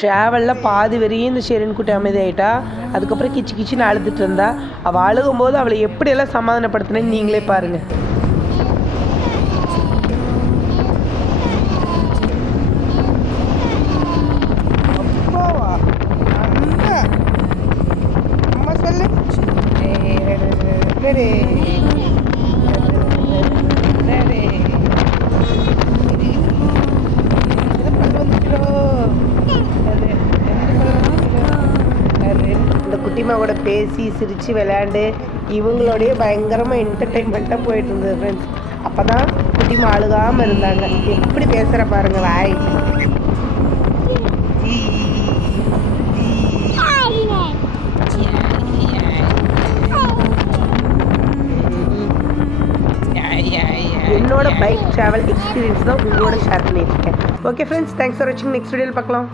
ட்ராவலில் பாதி வரையும் இந்த ஷெரின் குட்டி அமைதியாயிட்டா. அதுக்கப்புறம் கிச்சு கிச்சின்னு அழுதுட்டு இருந்தா. அவள் அழுகும்போது அவளை எப்படியெல்லாம் சமாதானப்படுத்தினேன்னு நீங்களே பாருங்கள். இந்த குட்டிமாவோட பேசி சிரித்து விளையாண்டு இவங்களோடைய பயங்கரமாக என்டர்டெயின்மெண்ட்டாக போயிட்டு இருந்தது ஃப்ரெண்ட்ஸ். அப்போ தான் குட்டிமா அழுகாமல் இருந்தாங்க. எப்படி பேசுகிற பாருங்கள் வாய். என்னோட பைக் ட்ராவல் எக்ஸ்பீரியன்ஸ் தான் உங்களோட ஷேர் பண்ணியிருக்கேன். ஓகே ஃப்ரெண்ட்ஸ், தேங்க்ஸ் ஃபார் வாட்சிங். நெக்ஸ்ட் வீடியோவில் பார்க்கலாம்.